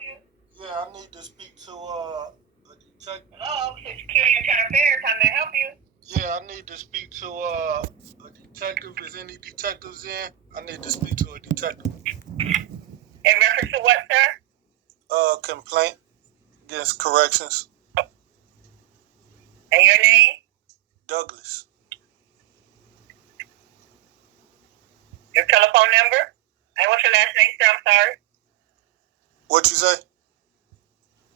Yeah, I need to speak to a detective. Hello, Security and Town Affairs. How may I help you? Yeah, I need to speak to a detective. Is any detectives in? I need to speak to a detective. In reference to what, sir? Complaint against corrections. And your name? Douglas. Your telephone number? And what's your last name, sir? I'm sorry. What you say?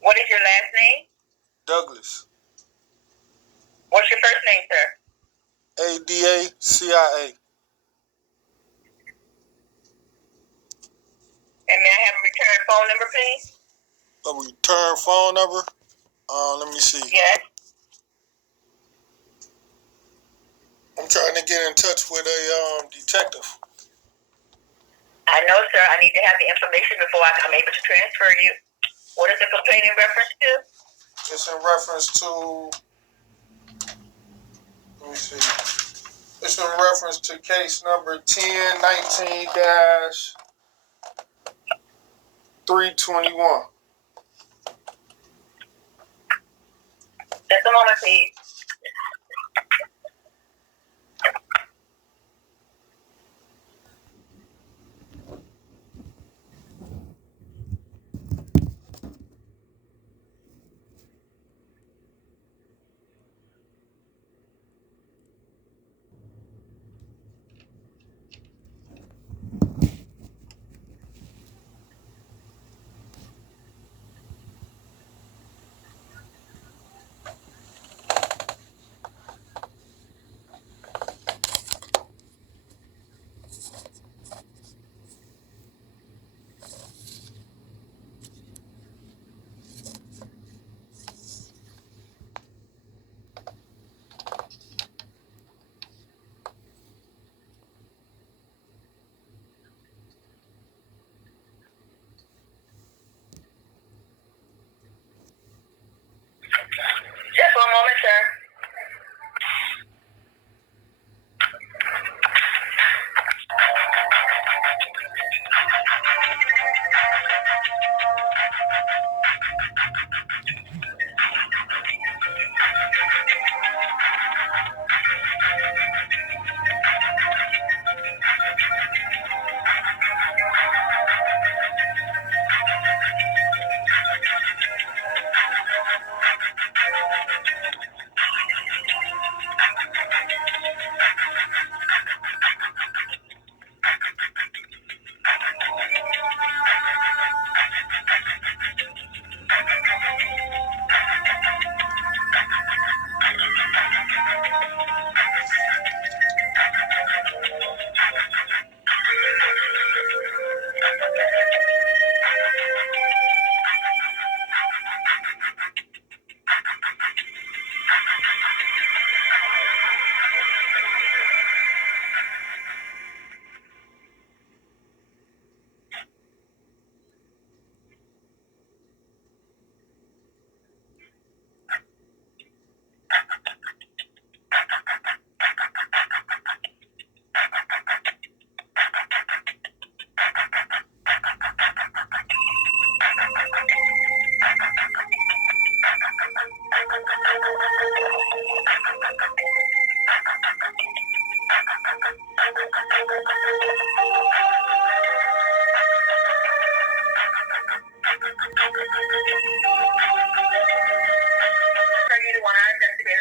What is your last name? Douglas. What's your first name, sir? ADACIA. And may I have a return phone number, please? A return phone number? Let me see. Yes. I'm trying to get in touch with a detective. I know, sir. I need to have the information before I'm able to transfer you. What is the complaint in reference to? It's in reference to, let me see. It's in reference to case number 1019-321. Just a moment, please. Just one moment, sir.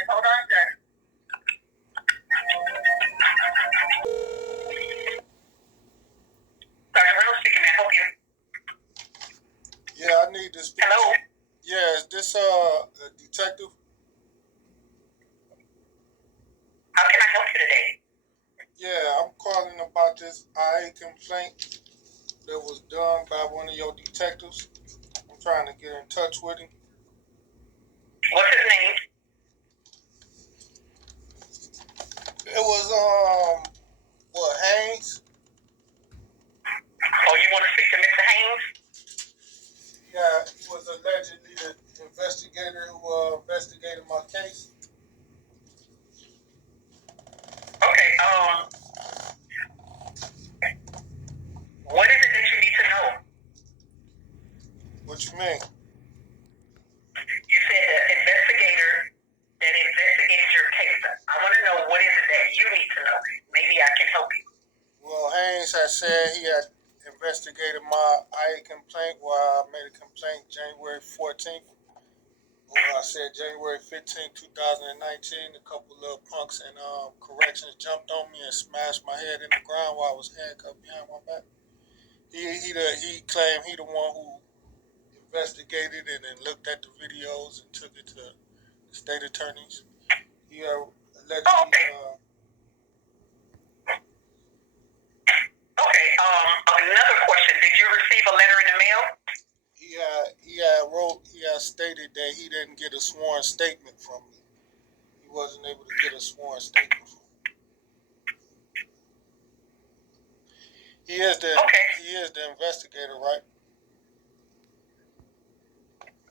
Hold on, sir. Sergeant Reynolds speaking. May I help you? Yeah, I need to speak. Hello? Yeah, is this a detective? How can I help you today? Yeah, I'm calling about this IA complaint that was done by one of your detectives. I'm trying to get in touch with him. What's his name? It was Haynes? Oh, you want to speak to Mr. Haynes? Yeah, he was allegedly the investigator who investigated my case. Okay, what is it that you need to know? What you mean? You said the investigator that investigated your case. I want to know what is it that you need to know. Maybe I can help you. Well, Haynes had said he had investigated my IA complaint while I made a complaint January 14th. Or I said January 15th, 2019. A couple of punks and corrections jumped on me and smashed my head in the ground while I was handcuffed behind my back. He claimed he the one who investigated it and looked at the videos and took it to the state attorneys. He allegedly. Okay. Another question. Did you receive a letter in the mail? He had stated that he didn't get a sworn statement from me. He wasn't able to get a sworn statement from me. He is the investigator, right?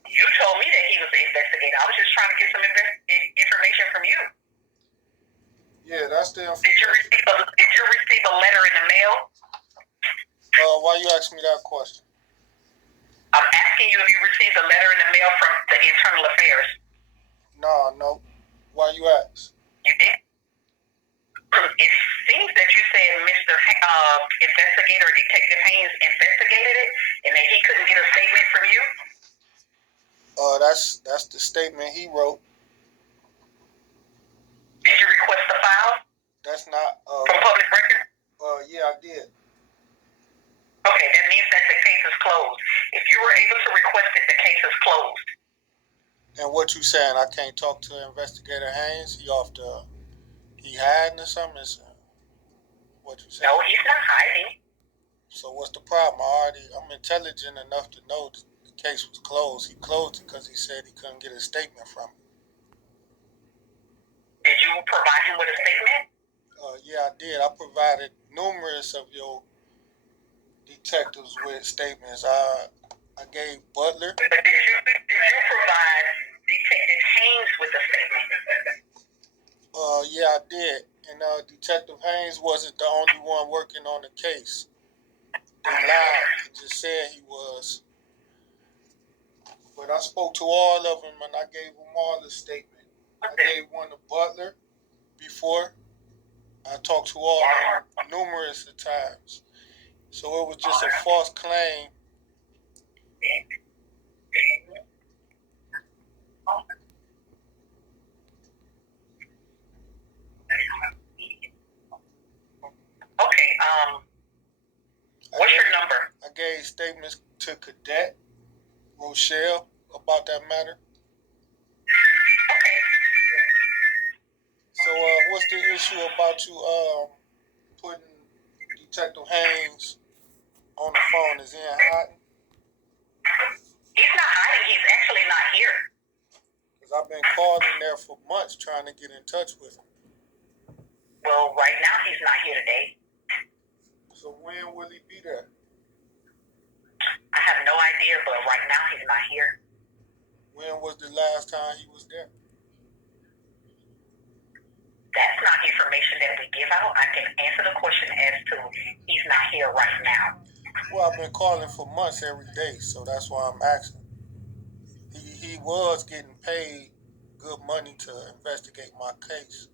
You told me that he was the investigator. I was just trying to get some information from you. Yeah, that's the information. Did you receive a letter in the mail? Why you asking me that question? I'm asking you if you received a letter in the mail from the Internal Affairs. No. Why you ask? You did? It seems that you said Mr. Investigator Detective Haynes investigated it and that he couldn't get a statement from you? That's the statement he wrote. Did you request the file? That's not from public record? Yeah, I did. Okay, that means that the case is closed. If you were able to request it, the case is closed. And what you saying? I can't talk to Investigator Haynes? He hiding or something? What you saying? No, he's not hiding. So what's the problem? I'm intelligent enough to know the case was closed. He closed it because he said he couldn't get a statement from me. Did you provide him with a statement? Yeah, I did. I provided numerous of your detectives with statements. I gave Butler. But did you provide Detective Haynes with a statement? Yeah, I did. And Detective Haynes wasn't the only one working on the case. They lied and just said he was. But I spoke to all of them and I gave them all a statement. I gave one to Butler before. I talked to all of them numerous of times. So it was just a false claim. Okay, what's your number? I gave statements to Cadet Rochelle about that matter. Okay. So what's the issue about you putting Detective Haynes on the phone? Is he in hiding? He's not hiding. He's actually not here. Because I've been calling there for months trying to get in touch with him. Well, right now he's not here today. So when will he be there? I have no idea, but right now he's not here. When was the last time he was there? That's not information that we give out. I can answer the question as to he's not here right now. Well, I've been calling for months every day, so that's why I'm asking. He was getting paid good money to investigate my case.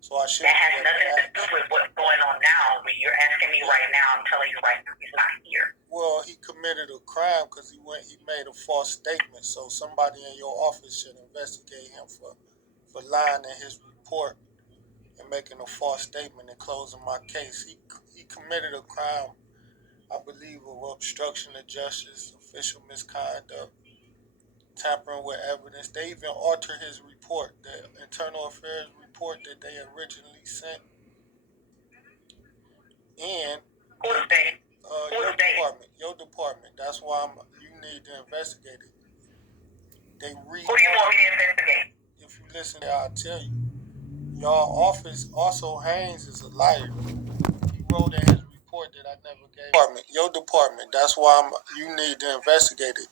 So I should. That has nothing to do with what's going on now. But you're asking me right now. I'm telling you right now he's not here. Well, he committed a crime because he made a false statement. So somebody in your office should investigate him for lying in his report and making a false statement and closing my case. He committed a crime, I believe, of obstruction of justice, official misconduct, tampering with evidence. They even altered his report, the Internal Affairs report that they originally sent. And your department. That's why you need to investigate it. Who do you want me to investigate? If you listen, I'll tell you. Your office, also Haynes, is a liar. He wrote in his report that I never gave. Your department. That's why you need to investigate it.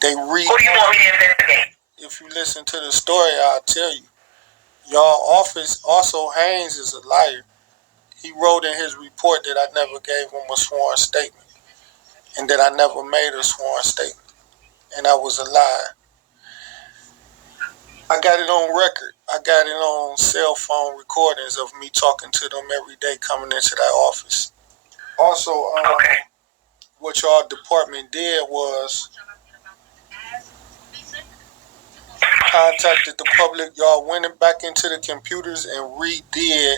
Who do you want me to investigate? If you listen to the story, I'll tell you. Your office, also Haynes, is a liar. He wrote in his report that I never gave him a sworn statement. and that I never made a sworn statement, and that was a lie. I got it on record. I got it on cell phone recordings of me talking to them every day coming into that office. Also, what y'all department did was contacted the public. Y'all went back into the computers and redid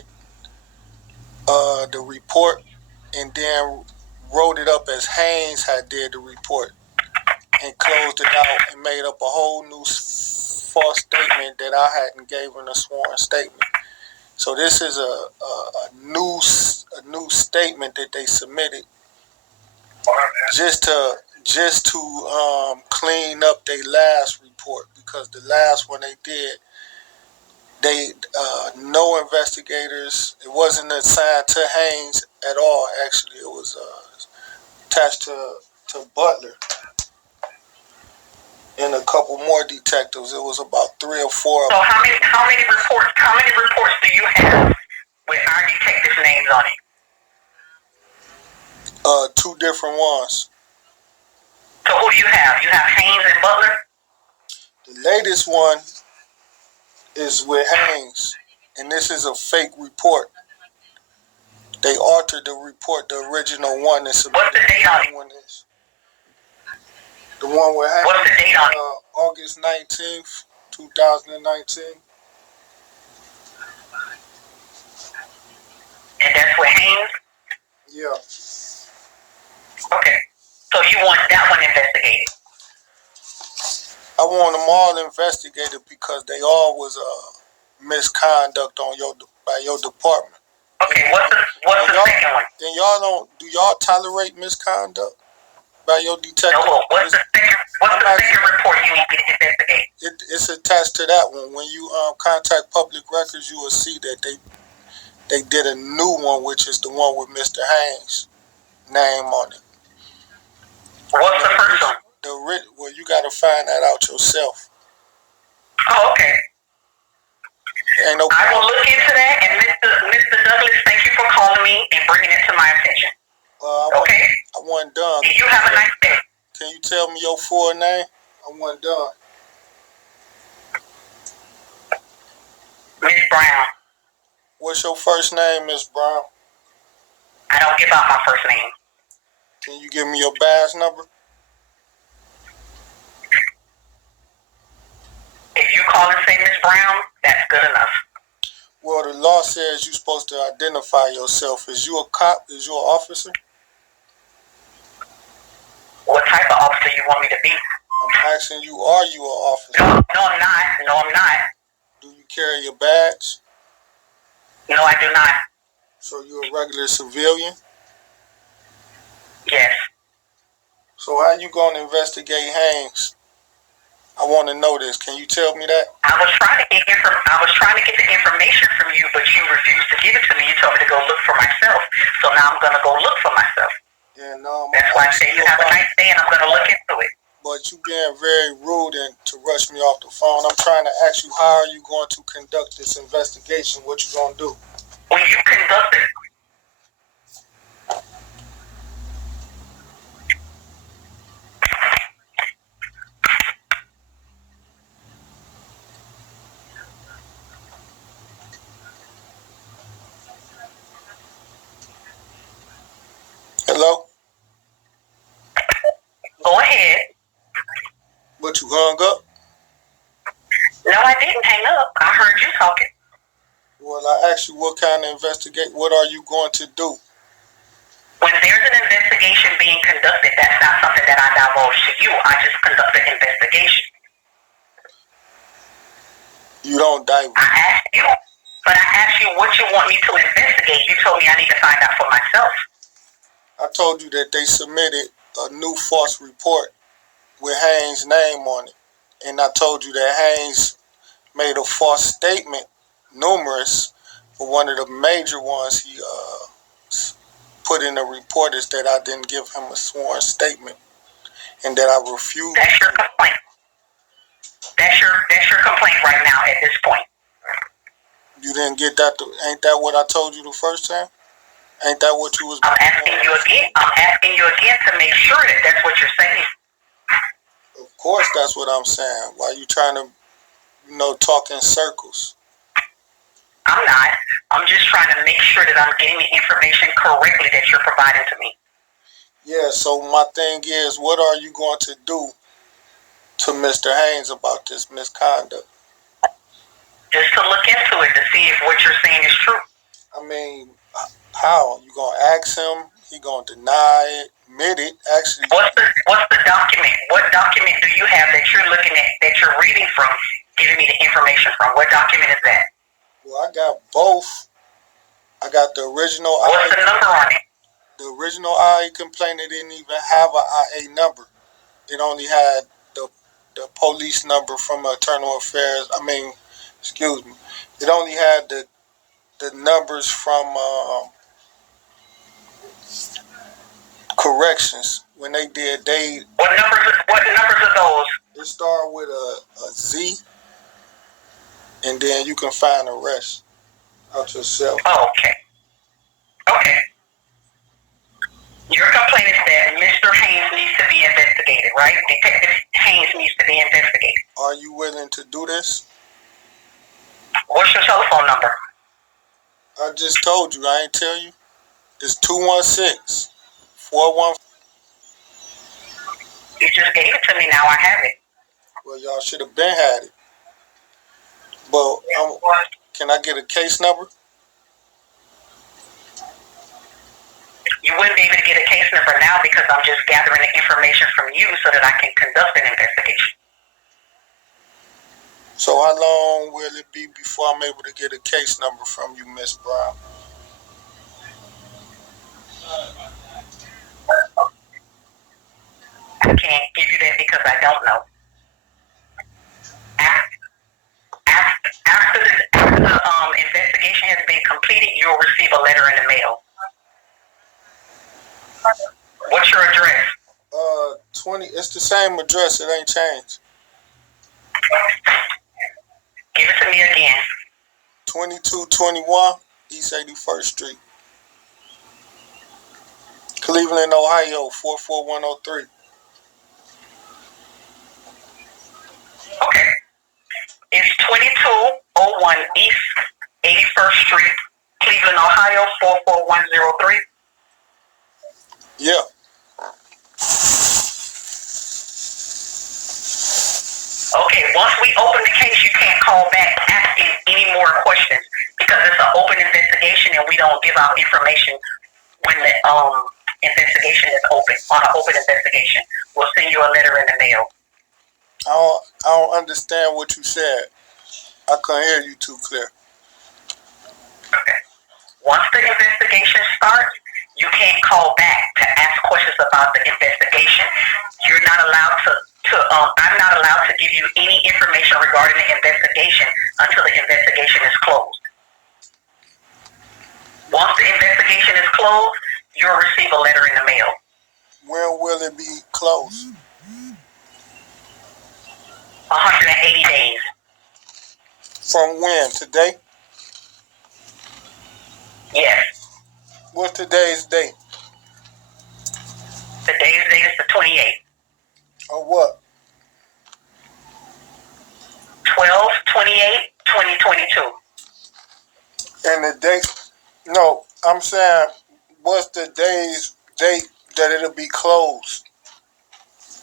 the report, and then wrote it up as Haynes had did the report, and closed it out and made up a whole new false statement that I hadn't given a sworn statement. So this is a new statement that they submitted just to clean up their last report, because the last one they did, they no investigators. It wasn't assigned to Haynes at all. Actually, it was attached to Butler and a couple more detectives. It was about 3 or 4. So how many reports do you have with our detectives' names on it? 2 different ones. So who do you have? You have Haynes and Butler? The latest one is with Haynes, and this is a fake report. They altered the report, the original one. What's the date on it? One is the one with Haynes. What's the date on it? August 19th, 2019. And that's with Haynes? Yeah. Okay. So you want that one investigated? I want them all investigated because they all was misconduct on by your department. Okay, what's the second one? Then do y'all tolerate misconduct by your detective? No, what's the second report you need to investigate? It's attached to that one. When you contact public records, you will see that they did a new one, which is the one with Mr. Haynes' name on it. What's the first one? Well, you got to find that out yourself. Oh, okay. Ain't no I will look into that, and Mr. Douglas, thank you for calling me and bringing it to my attention. Okay? I wasn't done. And you have a nice day. Can you tell me your full name? I wasn't done. Miss Brown. What's your first name, Miss Brown? I don't give out my first name. Can you give me your badge number? If you call and say Miss Brown, that's good enough. Well, the law says you're supposed to identify yourself. Is you a cop? Is you an officer? What type of officer you want me to be? I'm asking you, are you an officer? No, I'm not. No, I'm not. Do you carry your badge? No, I do not. So you're a regular civilian? Yes. So how you going to investigate Haynes? I want to know this. Can you tell me that? I was trying to get the information from you, but you refused to give it to me. You told me to go look for myself. So now I'm going to go look for myself. Yeah, no. That's why I say you have a nice day, and I'm going to look into it. But you being very rude and to rush me off the phone. I'm trying to ask you, how are you going to conduct this investigation? What you going to do? When you conduct it, Hello? go ahead. But you hung up? No, I didn't hang up. I heard you talking. Well, I asked you what kind of what are you going to do? When there's an investigation being conducted, that's not something that I divulge to you. I just conduct the investigation. You don't divulge. I asked you, but I asked you what you want me to investigate. You told me I need to find out for myself. I told you that they submitted a new false report with Haynes' name on it. And I told you that Haynes made a false statement, numerous, but one of the major ones he put in the report is that I didn't give him a sworn statement and that I refused. That's your complaint. That's your complaint right now at this point. You didn't get that? Ain't that what I told you the first time? Ain't that what you was? I'm asking you again. I'm asking you again to make sure that that's what you're saying. Of course, that's what I'm saying. Why you trying to, talk in circles? I'm not. I'm just trying to make sure that I'm getting the information correctly that you're providing to me. Yeah, so my thing is, what are you going to do to Mr. Haynes about this misconduct? Just to look into it to see if what you're saying is true. I mean, how? You going to ask him? He going to deny it, admit it, actually. What's the document? What document do you have that you're looking at, that you're reading from, giving me the information from? What document is that? Well, I got both. I got the original. What's the number on it? The original IA complaint, it didn't even have an IA number. It only had the police number from Internal Affairs. Excuse me. It only had the numbers from corrections. When they did, What numbers are those? It start with a Z, and then you can find the rest out yourself. Oh, okay. Okay. Your complaint is that Mr. Haynes needs to be investigated, right? Detective Haynes needs to be investigated. Are you willing to do this? What's your telephone number? I just told you. I ain't tell you. It's 216-41. You just gave it to me. Now I have it. Well, y'all should have been had it. But can I get a case number? You wouldn't be able to get a case number now because I'm just gathering the information from you so that I can conduct an investigation. So how long will it be before I'm able to get a case number from you, Miss Brown? I can't give you that because I don't know. After the investigation has been completed, you'll receive a letter in the mail. What's your address? 20. It's the same address. It ain't changed. Give it to me again. 2221 East 81st Street, Cleveland, Ohio 44103. Okay. It's 2201 East 81st Street, Cleveland, Ohio 44103. Yeah. Okay, once we open the case, you can't call back asking any more questions because it's an open investigation and we don't give out information when the investigation is open, on an open investigation. We'll send you a letter in the mail. I don't understand what you said. I couldn't hear you too clear. Okay. Once the investigation starts, you can't call back to ask questions about the investigation. You're not allowed to I'm not allowed to give you any information regarding the investigation until the investigation is closed. Once the investigation is closed, you'll receive a letter in the mail. When will it be closed? 180 days. From when? Today? Yes. What's today's date? Today's date is the 28th. Or what? 12/28/2022. And the date? No, I'm saying, what's the day's date that it'll be closed?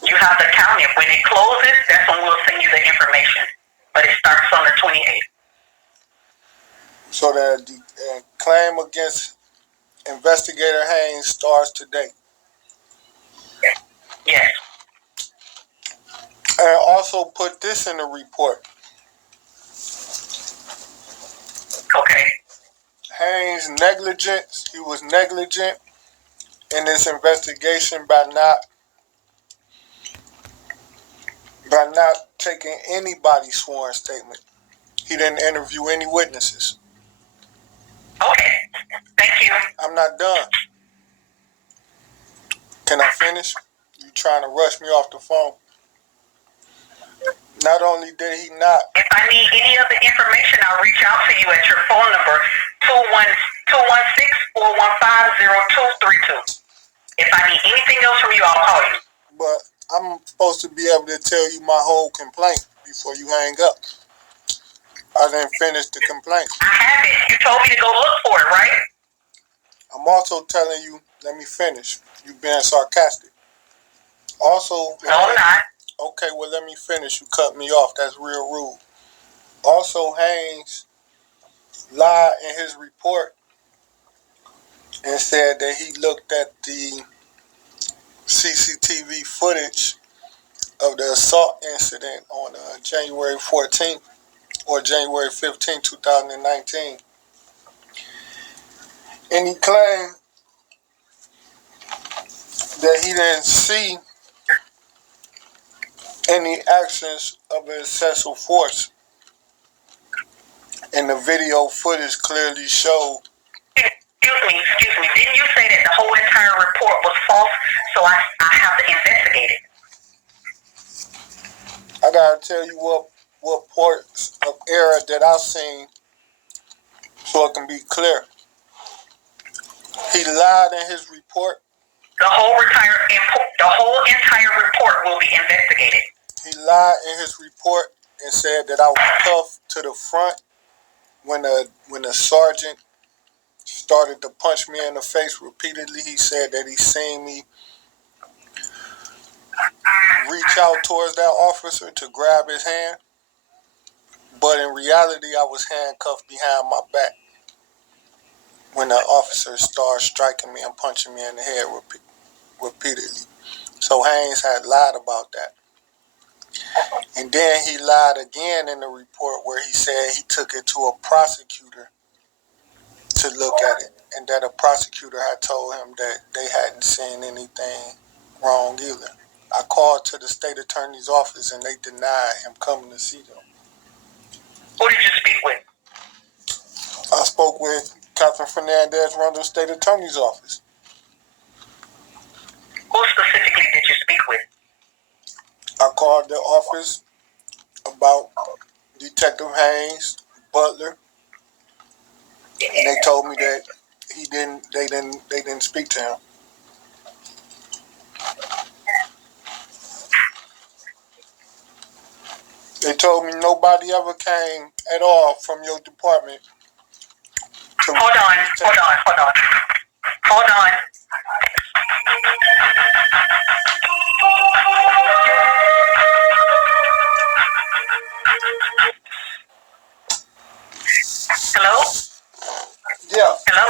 You have to count it. When it closes, that's when we'll send you the information. But it starts on the 28th. So that the claim against Investigator Haynes starts today. Yes. And also put this in the report. Okay. Haynes' negligence. He was negligent in this investigation by not taking anybody's sworn statement. He didn't interview any witnesses. Okay. Thank you. I'm not done. Can I finish? You trying to rush me off the phone? Not only did he not... If I need any other information, I'll reach out to you at your phone number, 216-415-0232. If I need anything else from you, I'll call you. But I'm supposed to be able to tell you my whole complaint before you hang up. I didn't finish the complaint. I have it. You told me to go look for it, right? I'm also telling you, let me finish. You being sarcastic. Also, no, I'm not. Okay, well, let me finish. You cut me off. That's real rude. Also, Haynes lied in his report and said that he looked at the CCTV footage of the assault incident on January 14th or January 15th, 2019. And he claimed that he didn't see any actions of excessive force. And the video footage clearly showed. Excuse me. Didn't you say that the whole entire report was false? So I have to investigate it. I gotta tell you what parts of error that I've seen so it can be clear. He lied in his report. The whole entire report will be investigated. He lied in his report and said that I was cuffed to the front when the sergeant started to punch me in the face repeatedly. He said that he seen me reach out towards that officer to grab his hand, but in reality I was handcuffed behind my back when the officer started striking me and punching me in the head repeatedly. So Haynes had lied about that. And then he lied again in the report where he said he took it to a prosecutor to look at it, and that a prosecutor had told him that they hadn't seen anything wrong either. I called to the state attorney's office and they denied him coming to see them. Who did you speak with? I spoke with Catherine Fernandez, run the state attorney's office. Who specifically did you speak with? I called the office about Detective Haynes, Butler, and they told me that they didn't speak to him. They told me nobody ever came at all from your department. Hold on. Hello? Yeah. Hello?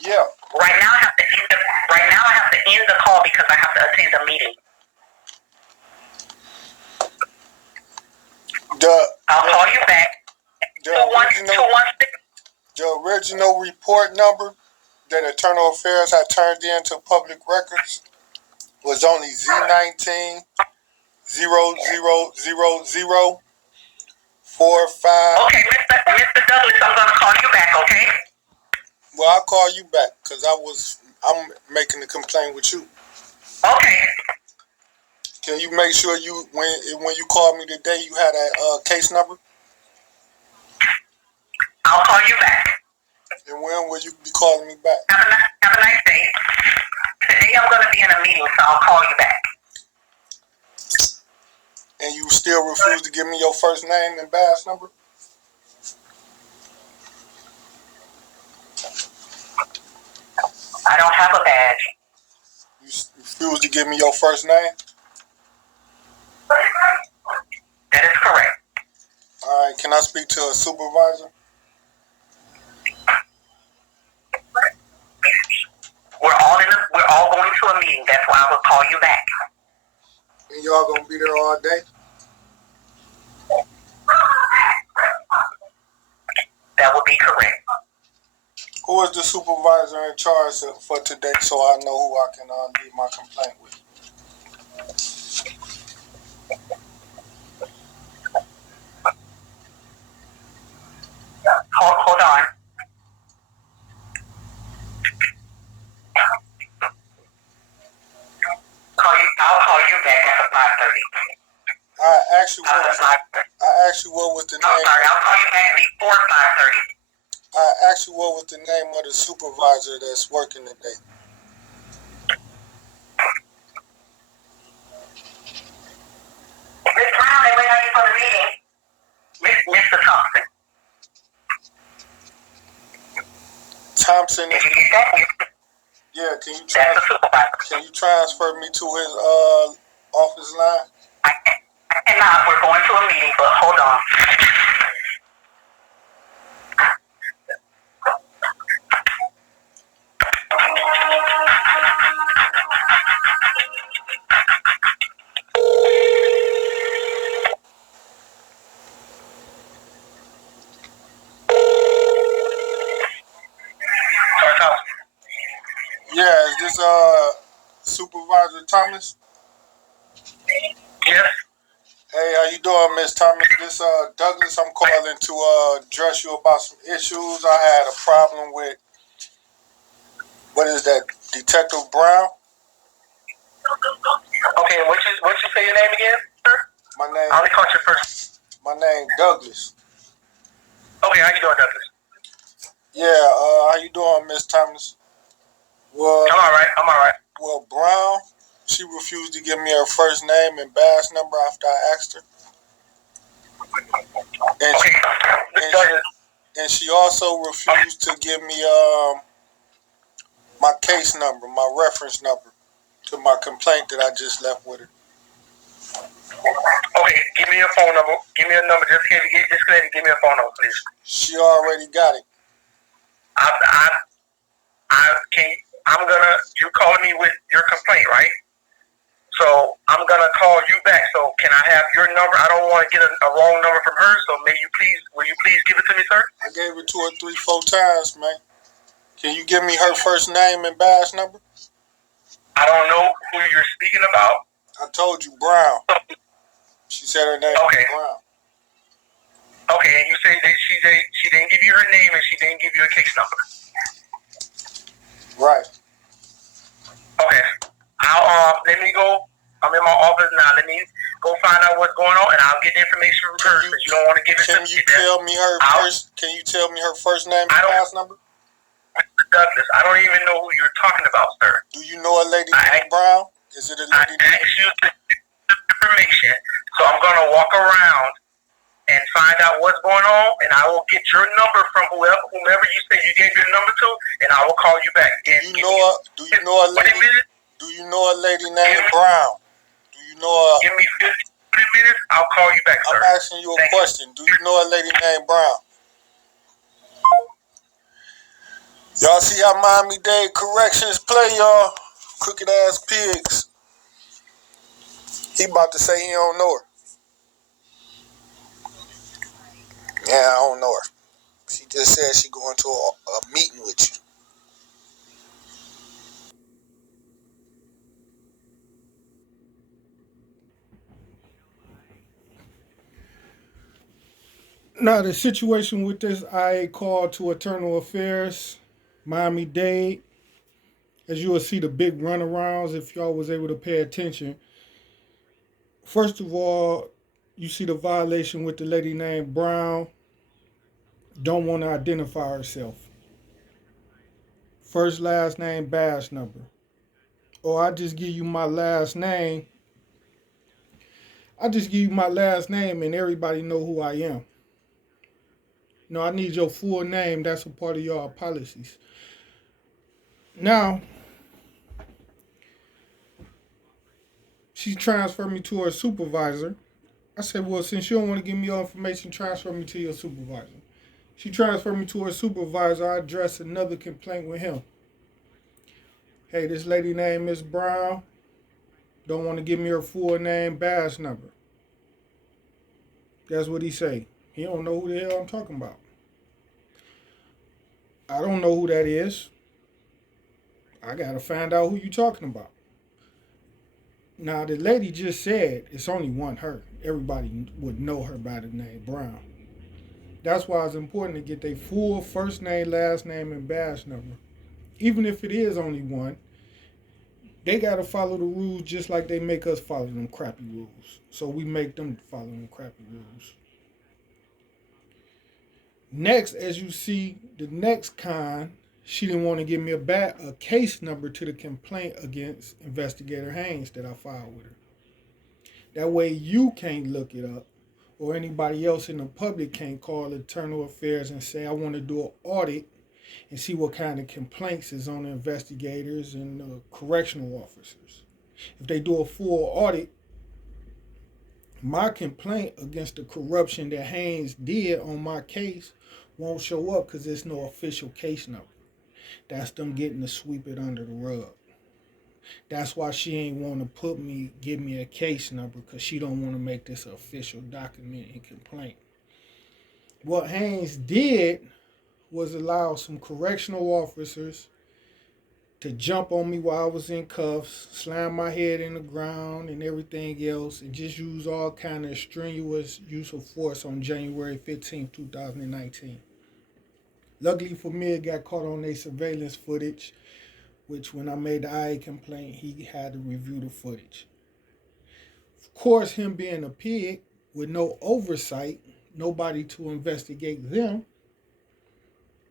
Yeah. Right now I have to end the call because I have to attend a meeting. I'll call you back. The original report number that Internal Affairs had turned into public records was only Z19 000045. Okay, Mr. Douglas, I'm gonna call you back, okay? Well, I'll call you back because I'm making a complaint with you. Okay. Can you make sure when you called me today you had a case number? I'll call you back. And when will you be calling me back? Have a nice day. Today I'm going to be in a meeting, so I'll call you back. And you still refuse to give me your first name and badge number? I don't have a badge. You refuse to give me your first name? That is correct. All right, can I speak to a supervisor? We're all going to a meeting. That's why I will call you back. And y'all gonna be there all day? That would be correct. Who is the supervisor in charge for today so I know who I can leave my complaint with? Hold on. I'll call you back at 5:30. I asked you what was the name. I'm sorry, I'll call you back before 5:30. I asked you what was the name of the supervisor that's working today. Miss Brown, they wait on you for the meeting. Mr. Thompson. Thompson. Did you get that? Yeah, That's the supervisor. can you transfer me to his office line? I cannot. We're going to a meeting, but hold on. Yeah, is this Supervisor Thomas? Yes. Hey, how you doing, Miss Thomas? This Douglas. I'm calling to address you about some issues. I had a problem with what is that, Detective Brown? Okay, what you say your name again, sir? My name. I only caught your first. My name Douglas. Okay, how you doing, Douglas? Yeah, how you doing, Miss Thomas? Well, I'm all right. Well, Brown, she refused to give me her first name and badge number after I asked her. And okay. and she also refused to give me my case number, my reference number to my complaint that I just left with her. Okay, give me your phone number. Give me a number. Just give me a phone number, please. She already got it. You calling me with your complaint, right? So I'm gonna call you back. So can I have your number? I don't want to get a wrong number from her. So will you please give it to me, sir? I gave it to her 3-4 times, man. Can you give me her first name and badge number? I don't know who you're speaking about. I told you Brown. She said her name was Brown. Okay, and you say that she didn't give you her name and she didn't give you a case number. Right. Okay. Let me go. I'm in my office now. Let me go find out what's going on, and I'll get the information from her. You don't want to give it to me. Can you tell me her first name and last number? Douglas, I don't even know who you're talking about, sir. Do you know a lady named Brown? Is it a lady named? I asked you the information, so I'm gonna walk around and find out what's going on, and I will get your number from whomever you say you gave your number to, and I will call you back. Do you know a lady named Brown? Do you know a? Give me 50 minutes. I'll call you back, sir. I'm asking you a question. Do you know a lady named Brown? Y'all see how Miami-Dade corrections play, y'all? Crooked ass pigs. He about to say he don't know her. Yeah, I don't know her. She just said she going to a meeting with you. Now, the situation with this IA call to Internal Affairs, Miami-Dade, as you will see the big runarounds if y'all was able to pay attention. First of all, you see the violation with the lady named Brown. Don't want to identify herself. First, last name, badge number. Or I just give you my last name. I just give you my last name and everybody know who I am. No, I need your full name. That's a part of your policies. Now, she transferred me to her supervisor. I said, well, since you don't want to give me your information, transfer me to your supervisor. She transferred me to her supervisor. I addressed another complaint with him. Hey, this lady named Miss Brown. Don't want to give me her full name, badge number. That's what he say. He don't know who the hell I'm talking about. I don't know who that is. I gotta find out who you talking about. Now, the lady just said it's only one her. Everybody would know her by the name Brown. That's why it's important to get their full first name, last name, and badge number. Even if it is only one, they gotta follow the rules just like they make us follow them crappy rules. So we make them follow them crappy rules. Next, as you see, the next con, she didn't want to give me a case number to the complaint against investigator Haynes that I filed with her. That way you can't look it up, or anybody else in the public can't call internal affairs and say, I want to do an audit and see what kind of complaints is on the investigators and correctional officers. If they do a full audit, my complaint against the corruption that Haynes did on my case won't show up because there's no official case number. That's them getting to sweep it under the rug. That's why she ain't want to give me a case number, because she don't want to make this an official document and complaint. What Haynes did was allow some correctional officers to jump on me while I was in cuffs, slam my head in the ground and everything else, and just use all kind of strenuous use of force on January 15th, 2019. Luckily for me, it got caught on their surveillance footage, which when I made the IA complaint, he had to review the footage. Of course, him being a pig with no oversight, nobody to investigate them,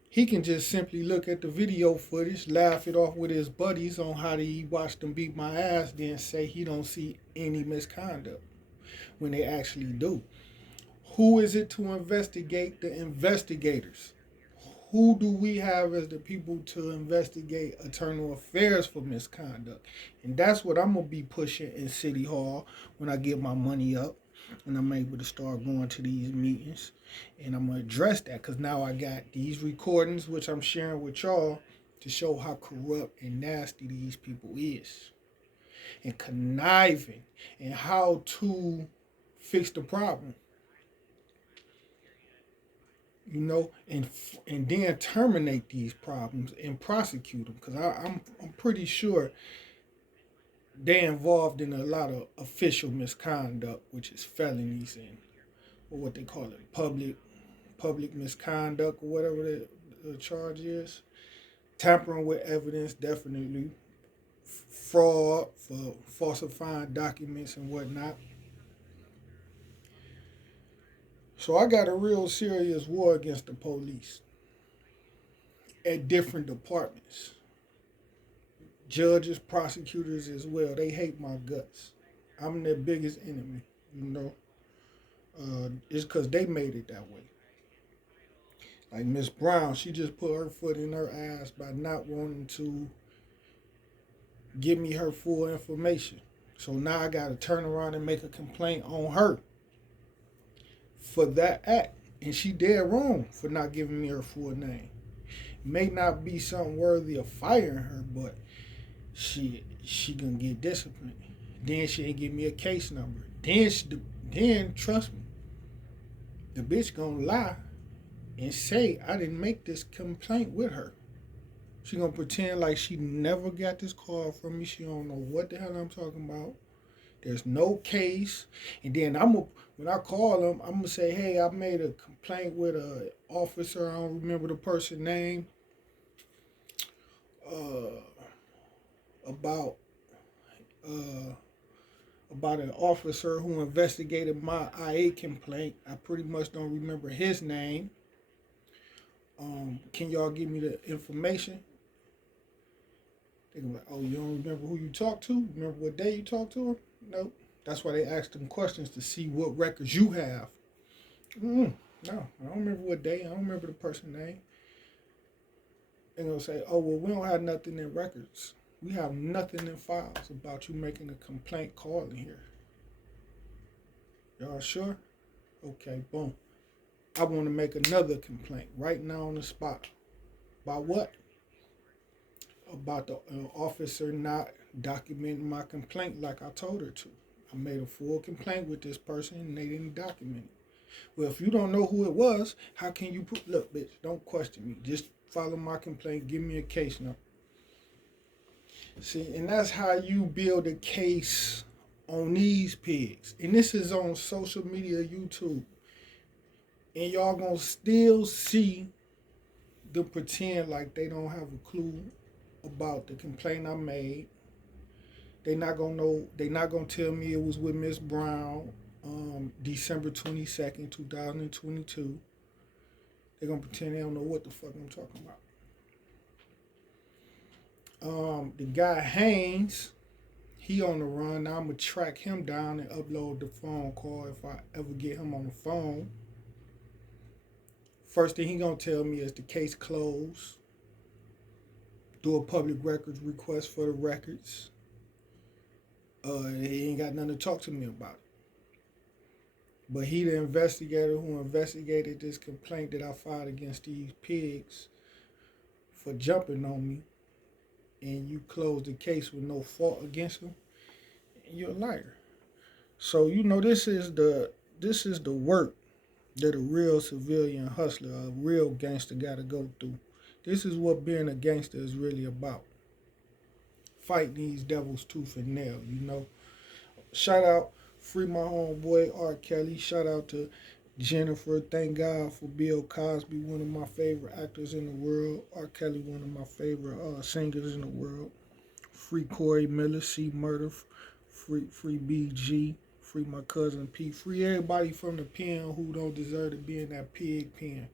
he can just simply look at the video footage, laugh it off with his buddies on how he watched them beat my ass, then say he don't see any misconduct when they actually do. Who is it to investigate the investigators? Who do we have as the people to investigate internal affairs for misconduct? And that's what I'm going to be pushing in City Hall when I get my money up and I'm able to start going to these meetings. And I'm going to address that, because now I got these recordings, which I'm sharing with y'all, to show how corrupt and nasty these people is. And conniving, and how to fix the problem. You know, and then terminate these problems and prosecute them, because I'm pretty sure they're involved in a lot of official misconduct, which is felonies and, or what they call it, public misconduct, or whatever the charge is. Tampering with evidence, definitely. Fraud for falsifying documents and whatnot. So I got a real serious war against the police at different departments. Judges, prosecutors as well. They hate my guts. I'm their biggest enemy, you know. It's because they made it that way. Like Miss Brown, she just put her foot in her ass by not wanting to give me her full information. So now I got to turn around and make a complaint on her for that act. And she dead wrong for not giving me her full name. May not be something worthy of firing her, but she gonna get disciplined. Then she ain't give me a case number. Then trust me, the bitch gonna lie and say I didn't make this complaint with her. She gonna pretend like she never got this call from me. She don't know what the hell I'm talking about. There's no case. And then when I call them, I'm gonna say, hey, I made a complaint with a officer. I don't remember the person's name. About an officer who investigated my IA complaint. I pretty much don't remember his name. Can y'all give me the information? They go like, oh, you don't remember who you talked to? Remember what day you talked to her? Nope. That's why they ask them questions, to see what records you have. No, I don't remember what day. I don't remember the person's name. They're going to say, oh, well, we don't have nothing in records. We have nothing in files about you making a complaint calling here. Y'all sure? Okay, boom. I want to make another complaint right now on the spot. About what? About the officer not documenting my complaint like I told her to. I made a full complaint with this person and they didn't document it. Well, if you don't know who it was, how can you look, bitch, don't question me. Just follow my complaint, give me a case number. See, and that's how you build a case on these pigs. And this is on social media, YouTube. And y'all gonna still see them pretend like they don't have a clue about the complaint I made. They not gonna know. They not gonna tell me it was with Miss Brown, December 22nd, 2022. They're gonna pretend they don't know what the fuck I'm talking about. The guy Haynes, he on the run. Now I'm gonna track him down and upload the phone call if I ever get him on the phone. First thing he gonna tell me is the case closed. Do a public records request for the records. He ain't got nothing to talk to me about it. But he the investigator who investigated this complaint that I filed against these pigs for jumping on me, and you close the case with no fault against them, you're a liar. So this is the work that a real civilian hustler, a real gangster got to go through. This is what being a gangster is really about. Fighting these devils tooth and nail. Shout out, free my homeboy R. Kelly. Shout out to Jennifer. Thank God for Bill Cosby, one of my favorite actors in the world. R. Kelly, one of my favorite singers in the world. Free Corey Miller, C Murder. Free BG. Free my cousin P. Free everybody from the pen who don't deserve to be in that pig pen.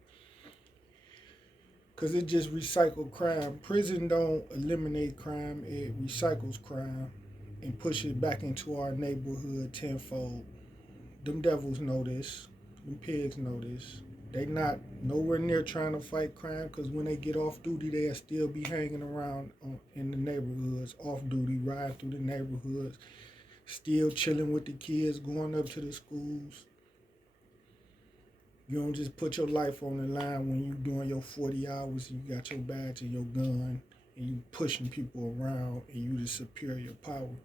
Because it just recycles crime. Prison don't eliminate crime. It recycles crime and pushes it back into our neighborhood tenfold. Them devils know this. Them pigs know this. They not nowhere near trying to fight crime, because when they get off duty, they'll still be hanging around in the neighborhoods, off duty, riding through the neighborhoods, still chilling with the kids, going up to the schools. You don't just put your life on the line when you doing your 40 hours and you got your badge and your gun and you pushing people around and you the superior power.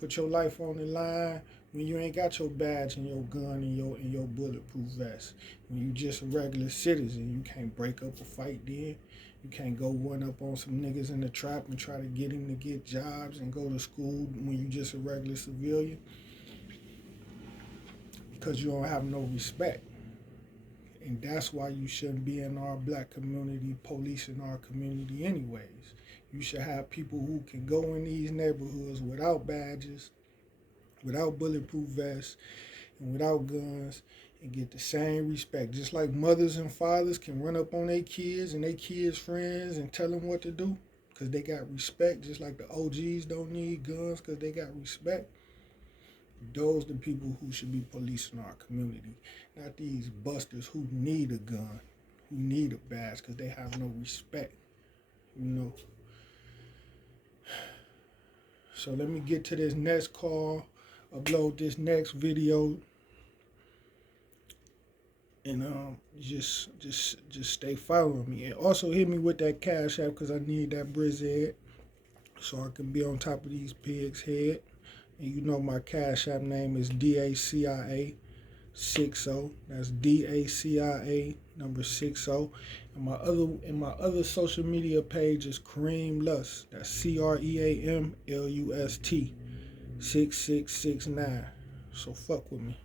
Put your life on the line when you ain't got your badge and your gun and your bulletproof vest. When you just a regular citizen, you can't break up a fight then. You can't go run up on some niggas in the trap and try to get him to get jobs and go to school when you just a regular civilian, because you don't have no respect. And that's why you shouldn't be in our black community, policing our community anyways. You should have people who can go in these neighborhoods without badges, without bulletproof vests, and without guns, and get the same respect. Just like mothers and fathers can run up on their kids and their kids' friends and tell them what to do because they got respect, just like the OGs don't need guns because they got respect. Those the people who should be policing our community, not these busters who need a gun, who need a badge because they have no respect, So let me get to this next call, upload this next video, and just stay following me. And also hit me with that Cash App because I need that Brizzhead so I can be on top of these pigs' head. And my Cash App name is DACIA 60. That's DACIA number 60. And my other social media page is Kareem Lust. That's CREAMLUST 6669. So fuck with me.